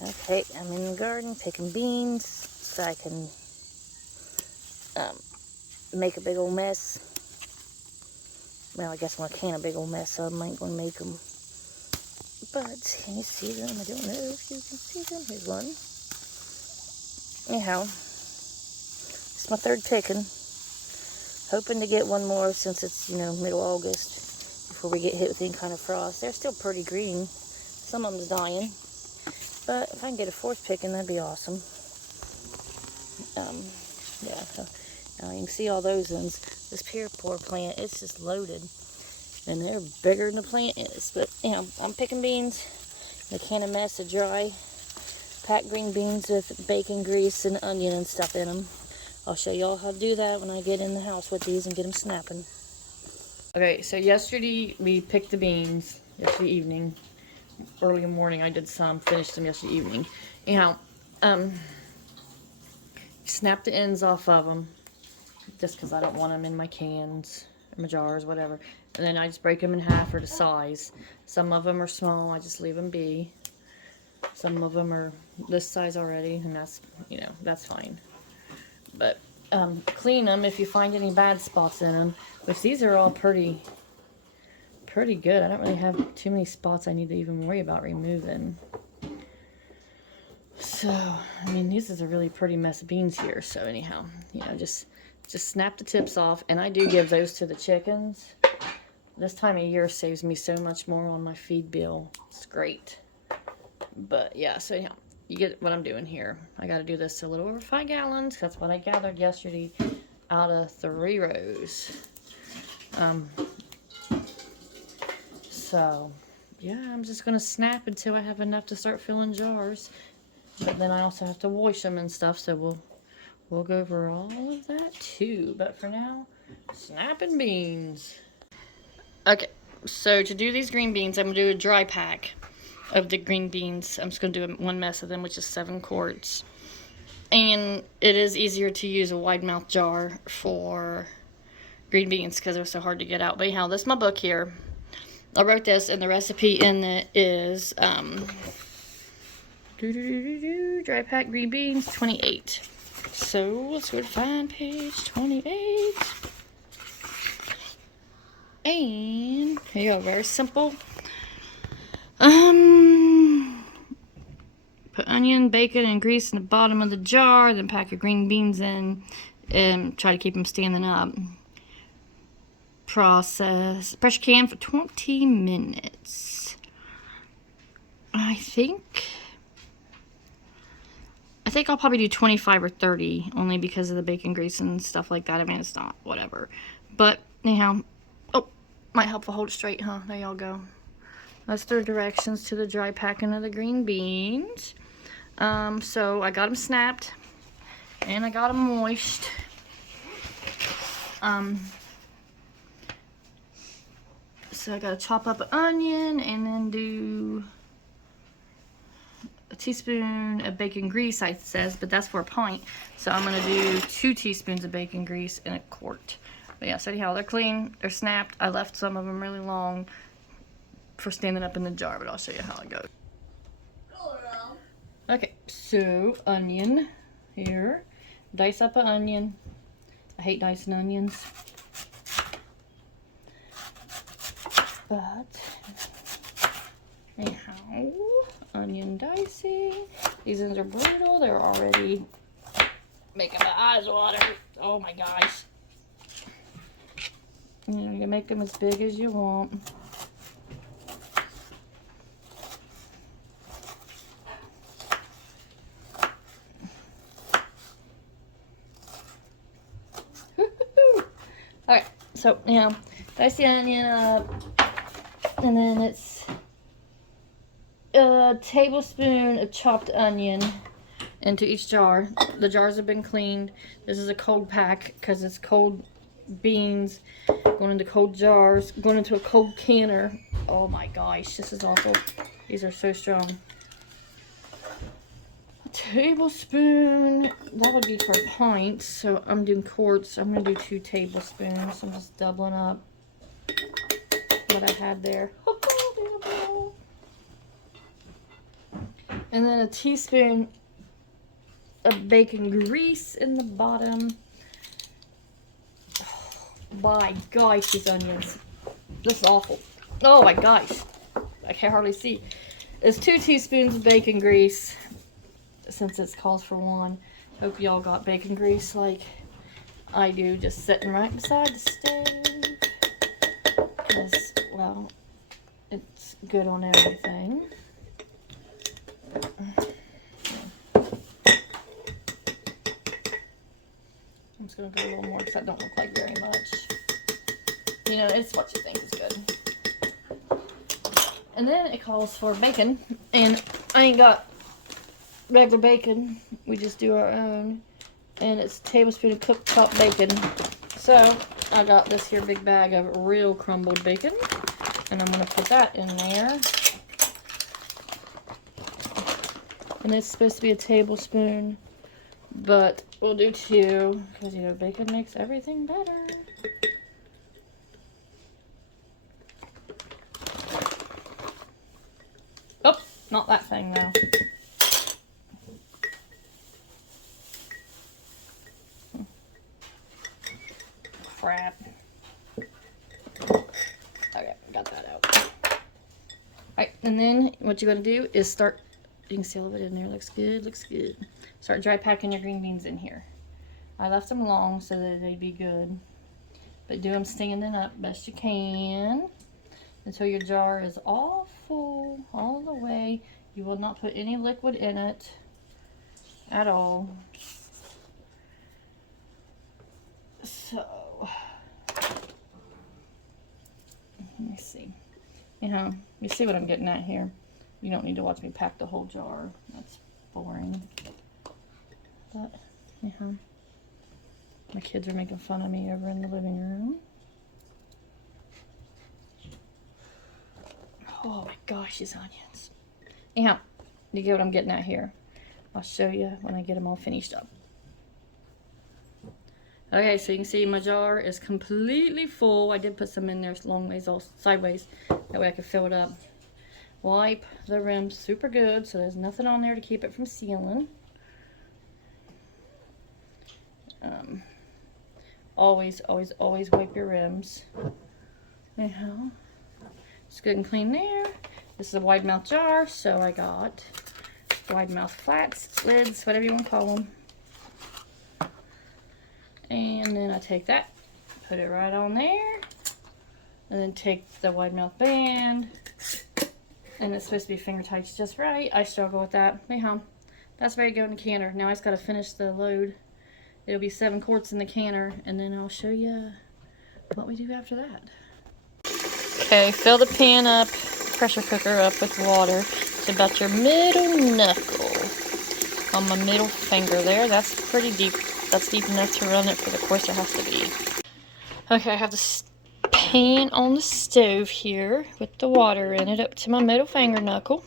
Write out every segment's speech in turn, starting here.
Okay, I'm in the garden picking beans so I can make a big old mess. Well, I guess when I can a big old mess, so I might want to make them. But can you see them? I don't know if you can see them. Here's one. Anyhow, it's my third picking. Hoping to get one more since it's, middle August before we get hit with any kind of frost. They're still pretty green. Some of them's dying. But if I can get a fourth picking, that'd be awesome. Yeah, so now you can see all those ones. This poor plant, it's just loaded. And they're bigger than the plant is. But, I'm picking beans in a can of mess of dry packed green beans with bacon grease and onion and stuff in them. I'll show y'all how to do that when I get in the house with these and get them snapping. Okay, so yesterday we picked the beans, yesterday evening. Early in the morning I did some, finished them yesterday evening. Anyhow, snap the ends off of them, just because I don't want them in my cans, or my jars, whatever. And then I just break them in half for the size. Some of them are small, I just leave them be. Some of them are this size already, and that's, that's fine. But clean them if you find any bad spots in them. Which these are all pretty good. I don't really have too many spots I need to even worry about removing. So, I mean, these is a really pretty mess of beans here. So anyhow, just snap the tips off. And I do give those to the chickens. This time of year saves me so much more on my feed bill. It's great. But yeah, so anyhow, you get what I'm doing here. I got to do this a little over 5 gallons. That's what I gathered yesterday out of 3 rows. So, yeah, I'm just going to snap until I have enough to start filling jars. But then I also have to wash them and stuff, so we'll go over all of that too. But for now, snapping beans. Okay, so to do these green beans, I'm going to do a dry pack of the green beans. I'm just going to do one mess of them, which is 7 quarts. And it is easier to use a wide mouth jar for green beans because they're so hard to get out. But anyhow, this is my book here. I wrote this, and the recipe in it is dry pack green beans 28. So let's go to find page 28. And here you go, very simple. Put onion, bacon, and grease in the bottom of the jar. Then pack your green beans in and try to keep them standing up. Process pressure can for 20 minutes. I think I'll probably do 25 or 30 only because of the bacon grease and stuff like that. I mean, it's not whatever. But anyhow, might help to hold it straight, huh? There y'all go. That's the directions to the dry packing of the green beans. So I got them snapped and I got them moist. So I gotta chop up an onion and then do a teaspoon of bacon grease, it says, but that's for a pint. So I'm gonna do 2 teaspoons of bacon grease in a quart. But yeah, so anyhow, they're clean, they're snapped. I left some of them really long for standing up in the jar, but I'll show you how it goes. Okay, so onion here. Dice up an onion. I hate dicing onions. But anyhow, onion dicing. These ends are brutal. They're already making my eyes water. Oh my gosh. You can make them as big as you want. Alright, so dice the onion up, and then it's a tablespoon of chopped onion into each jar. The jars have been cleaned. This is a cold pack because it's cold beans going into cold jars, going into a cold canner. Oh my gosh, this is awful. These are so strong. A tablespoon, that would be for pints, so I'm doing quarts. I'm going to do 2 tablespoons. I'm just doubling up what I had there. And then a teaspoon of bacon grease in the bottom. Oh, my gosh, these onions. This is awful. Oh my gosh. I can't hardly see. It's 2 teaspoons of bacon grease, since it calls for 1. Hope y'all got bacon grease like I do, just sitting right beside the stove. Because, well, it's good on everything. I'm just going to go a little more because that don't look like very much. You know, it's what you think is good. And then it calls for bacon, and I ain't got regular bacon. We just do our own, and it's a tablespoon of cooked top bacon. So I got this here big bag of real crumbled bacon, and I'm gonna put that in there. And it's supposed to be a tablespoon, but we'll do 2 because, you know, bacon makes everything better. Oh, not that thing though. Crap. Okay, got that out. Alright, and then what you're going to do is start, you can see all of it in there, looks good, looks good. Start dry packing your green beans in here. I left them long so that they'd be good. But do them standing up best you can until your jar is all full, all the way. You will not put any liquid in it at all. So, let me see. You see what I'm getting at here. You don't need to watch me pack the whole jar. That's boring. But, my kids are making fun of me over in the living room. Oh my gosh, these onions. Anyhow, you get what I'm getting at here. I'll show you when I get them all finished up. Okay, so you can see my jar is completely full. I did put some in there long ways, all sideways. That way I could fill it up. Wipe the rim super good so there's nothing on there to keep it from sealing. Always, always, always wipe your rims. Anyhow, it's good and clean there. This is a wide mouth jar, so I got wide mouth flats, lids, whatever you want to call them. And then I take that, put it right on there, and then take the wide mouth band, and it's supposed to be finger tight just right. I struggle with that. Anyhow, that's ready to go in the canner. Now I just got to finish the load. It'll be 7 quarts in the canner, and then I'll show you what we do after that. Okay, fill the pan up, pressure cooker up with water to about your middle knuckle on my middle finger there. That's pretty deep. That's deep enough to run it for the course it has to be. Okay, I have the pan on the stove here with the water in it up to my middle finger knuckle.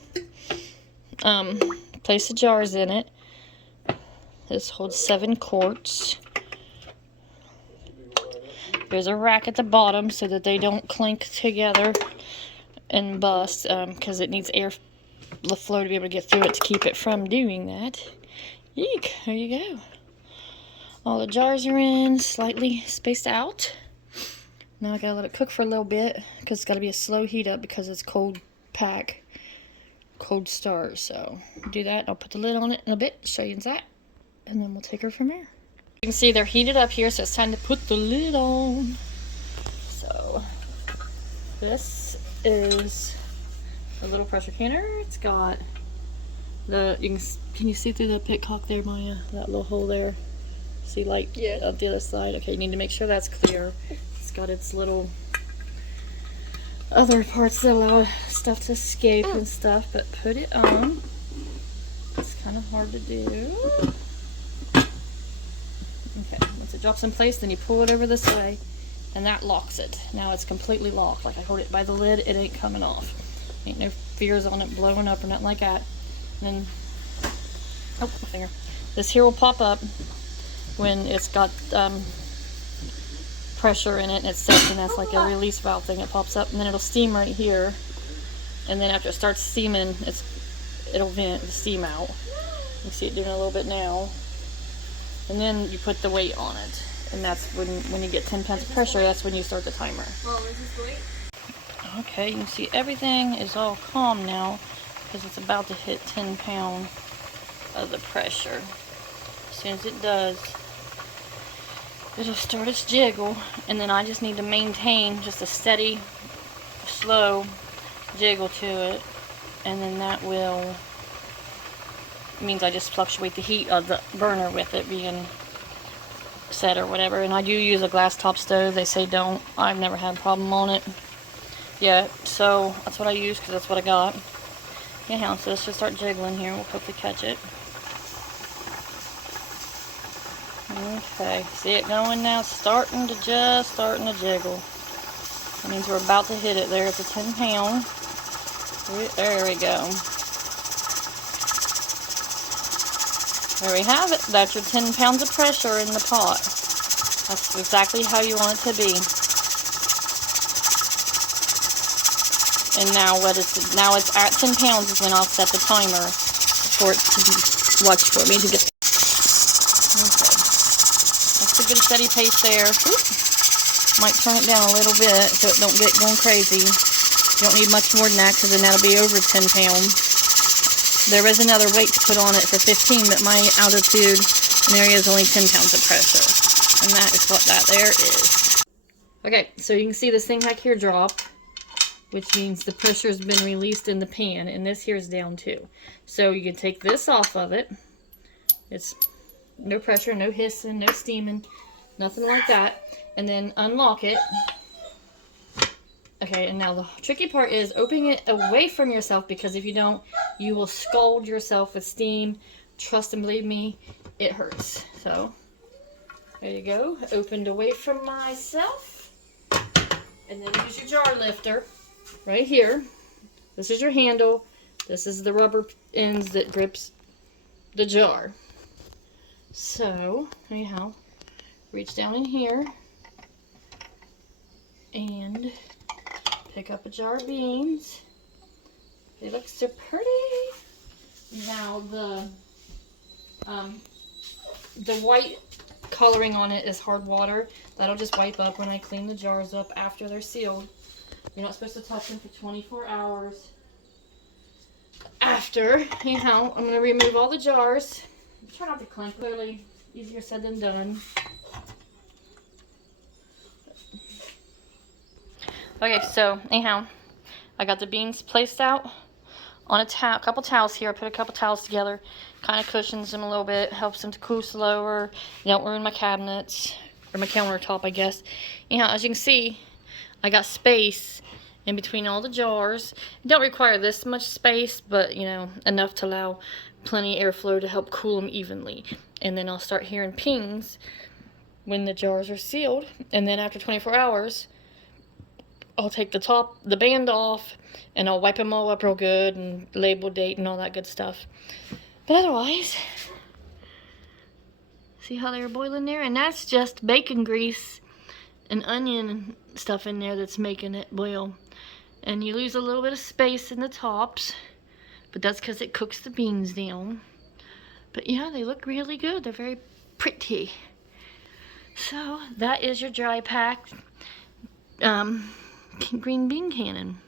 Place the jars in it. This holds 7 quarts. There's a rack at the bottom so that they don't clink together and bust, because it needs air, the flow to be able to get through it to keep it from doing that. Eek, there you go. All the jars are in, slightly spaced out. Now I gotta let it cook for a little bit because it's gotta be a slow heat up because it's cold pack, cold start. So do that. I'll put the lid on it in a bit, show you inside, and then we'll take her from there. You can see they're heated up here, so it's time to put the lid on. So this is a little pressure canner. It's got the, can you see through the pitcock there, Maya? That little hole there. See light? Yeah. Up the other side. Okay, you need to make sure that's clear. It's got its little other parts that allow stuff to escape and stuff, but put it on. It's kind of hard to do. Okay, once it drops in place, then you pull it over this way, and that locks it. Now it's completely locked. Like I hold it by the lid, it ain't coming off. Ain't no fears on it blowing up or nothing like that. And then, oh, my finger. This here will pop up when it's got pressure in it and it's set, and that's like a release valve thing. It pops up, and then it'll steam right here. And then after it starts steaming, it'll vent the steam out. You see it doing a little bit now. And then you put the weight on it. And that's when you get 10 pounds of pressure, that's when you start the timer. Well, is this the weight? Okay, you can see everything is all calm now because it's about to hit 10 pounds of the pressure. As soon as it does, it'll start its jiggle, and then I just need to maintain just a steady, slow jiggle to it, and then that means I just fluctuate the heat of the burner with it being set or whatever. And I do use a glass top stove. They say don't. I've never had a problem on it yet, so that's what I use because that's what I got. Anyhow, so let's just start jiggling here. We'll hopefully catch it. Okay, see it going now? Starting to jiggle. That means we're about to hit it. There's a 10 pound. There we go. There we have it. That's your 10 pounds of pressure in the pot. That's exactly how you want it to be. And now now it's at 10 pounds is when I'll set the timer for it to watch for me to get. Okay. That's a good steady pace there. Oop. Might turn it down a little bit so it don't get going crazy. You don't need much more than that because then that'll be over 10 pounds. There is another weight to put on it for 15, but my altitude and area is only 10 pounds of pressure. And that is what that there is. Okay, so you can see this thing back here drop, which means the pressure has been released in the pan, and this here is down too. So you can take this off of it. It's no pressure, no hissing, no steaming, nothing like that. And then unlock it. Okay, and now the tricky part is opening it away from yourself, because if you don't, you will scald yourself with steam. Trust and believe me, it hurts. So, there you go. Opened away from myself. And then use your jar lifter right here. This is your handle. This is the rubber ends that grips the jar. So, anyhow, reach down in here and pick up a jar of beans. They look so pretty. Now the white coloring on it is hard water. That'll just wipe up when I clean the jars up after they're sealed. You're not supposed to touch them for 24 hours. After, anyhow, I'm going to remove all the jars. Try not to clink. Clearly, easier said than done. Okay, so anyhow, I got the beans placed out on a couple towels here. I put a couple towels together, kind of cushions them a little bit, helps them to cool slower. They don't ruin my cabinets, or my countertop, I guess. Anyhow, as you can see, I got space in between all the jars. It don't require this much space, but you know, enough to allow plenty of airflow to help cool them evenly. And then I'll start hearing pings when the jars are sealed. And then after 24 hours, I'll take the band off, and I'll wipe them all up real good and label date and all that good stuff. But otherwise, see how they're boiling there? And that's just bacon grease and onion and stuff in there that's making it boil. And you lose a little bit of space in the tops, but that's because it cooks the beans down. But yeah, they look really good. They're very pretty. So that is your dry pack green bean cannon.